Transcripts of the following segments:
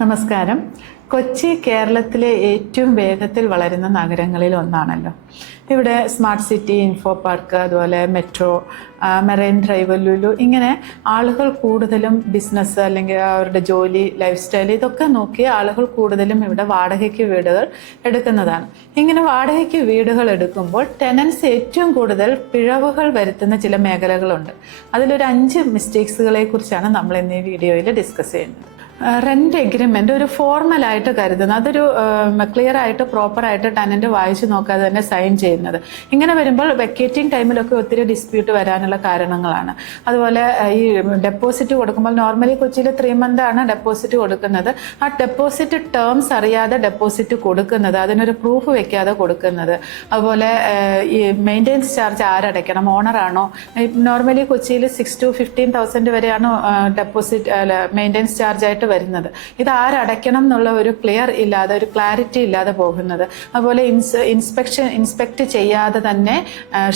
നമസ്കാരം. കൊച്ചി കേരളത്തിലെ ഏറ്റവും വേഗത്തിൽ വളരുന്ന നഗരങ്ങളിൽ ഒന്നാണല്ലോ. ഇവിടെ സ്മാർട്ട് സിറ്റി, ഇൻഫോ പാർക്ക്, അതുപോലെ മെട്രോ, മെറൈൻ ഡ്രൈവ്, ലുലു, ഇങ്ങനെ ആളുകൾ കൂടുതലും ബിസിനസ് അല്ലെങ്കിൽ അവരുടെ ജോലി, ലൈഫ് സ്റ്റൈൽ ഇതൊക്കെ നോക്കി ആളുകൾ കൂടുതലും ഇവിടെ വാടകയ്ക്ക് വീടുകൾ എടുക്കുന്നതാണ്. ഇങ്ങനെ വാടകയ്ക്ക് വീടുകൾ എടുക്കുമ്പോൾ ടെനൻസ് ഏറ്റവും കൂടുതൽ പിഴവുകൾ വരുത്തുന്ന ചില മേഖലകളുണ്ട്. അതിലൊരു 5 മിസ്റ്റേക്സുകളെ കുറിച്ചാണ് നമ്മൾ ഇന്ന് ഈ വീഡിയോയിൽ ഡിസ്കസ് ചെയ്യുന്നത്. റെന്റ് എഗ്രിമെന്റ് ഒരു ഫോർമലായിട്ട് കരുതുന്നത്, അതൊരു ക്ലിയർ ആയിട്ട് പ്രോപ്പറായിട്ട് ടെനന്റ് വായിച്ചു നോക്കാതെ തന്നെ സൈൻ ചെയ്യുന്നത്. ഇങ്ങനെ വരുമ്പോൾ വെക്കേറ്റിംഗ് ടൈമിലൊക്കെ ഒത്തിരി ഡിസ്പ്യൂട്ട് വരാനുള്ള കാരണങ്ങളാണ്. അതുപോലെ ഈ ഡെപ്പോസിറ്റ് കൊടുക്കുമ്പോൾ നോർമലി കൊച്ചിയിൽ 3 month ആണ് ഡെപ്പോസിറ്റ് കൊടുക്കുന്നത്. ആ ഡെപ്പോസിറ്റ് ടേംസ് അറിയാതെ ഡെപ്പോസിറ്റ് കൊടുക്കുന്നത്, അതിനൊരു പ്രൂഫ് വെക്കാതെ കൊടുക്കുന്നത്. അതുപോലെ ഈ മെയിൻ്റെനൻസ് ചാർജ് ആരടയ്ക്കണം, ഓണറാണോ? നോർമലി കൊച്ചിയിൽ 6 to 15,000 വരെയാണ് ഡെപ്പോസിറ്റ് മെയിൻ്റെനൻസ് ചാർജ് ആയിട്ട് വരുന്നത്. ഇത് ആരടയ്ക്കണം എന്നുള്ള ഒരു ക്ലിയർ ഇല്ലാതെ, ഒരു ക്ലാരിറ്റി ഇല്ലാതെ പോകുന്നത്. അതുപോലെ ഇൻസ്പെക്ട് ചെയ്യാതെ തന്നെ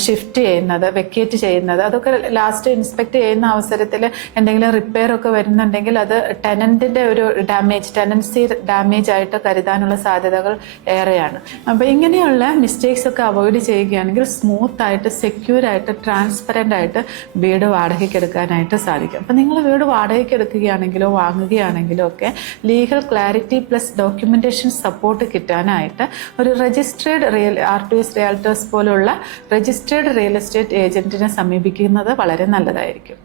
ഷിഫ്റ്റ് ചെയ്യുന്നത്, വെക്കേറ്റ് ചെയ്യുന്നത്, അതൊക്കെ ലാസ്റ്റ് ഇൻസ്പെക്ട് ചെയ്യുന്ന അവസരത്തിൽ എന്തെങ്കിലും റിപ്പയർ ഒക്കെ വരുന്നുണ്ടെങ്കിൽ അത് ടെനന്റിന്റെ ഒരു ഡാമേജ്, ടെനൻസി ഡാമേജ് ആയിട്ട് കരുതാനുള്ള സാധ്യതകൾ ഏറെയാണ്. അപ്പോൾ ഇങ്ങനെയുള്ള മിസ്റ്റേക്സ് ഒക്കെ അവോയ്ഡ് ചെയ്യുകയാണെങ്കിൽ സ്മൂത്ത് ആയിട്ട്, സെക്യൂർ ആയിട്ട്, ട്രാൻസ്പെറൻ്റ് ആയിട്ട് വീട് വാടകയ്ക്ക് എടുക്കാനായിട്ട് സാധിക്കും. അപ്പം നിങ്ങൾ വീട് വാടകയ്ക്ക് എടുക്കുകയാണെങ്കിലോ വാങ്ങുകയാണെങ്കിലും ഒക്കെ legal clarity plus documentation support കിട്ടാനായിട്ട് ഒരു രജിസ്ട്രേഡ് ആർടിഎസ് റിയൽറ്റേഴ്സ് പോലുള്ള രജിസ്ട്രേഡ് റിയൽ എസ്റ്റേറ്റ് ഏജന്റിനെ സമീപിക്കുന്നത് വളരെ നല്ലതായിരിക്കും.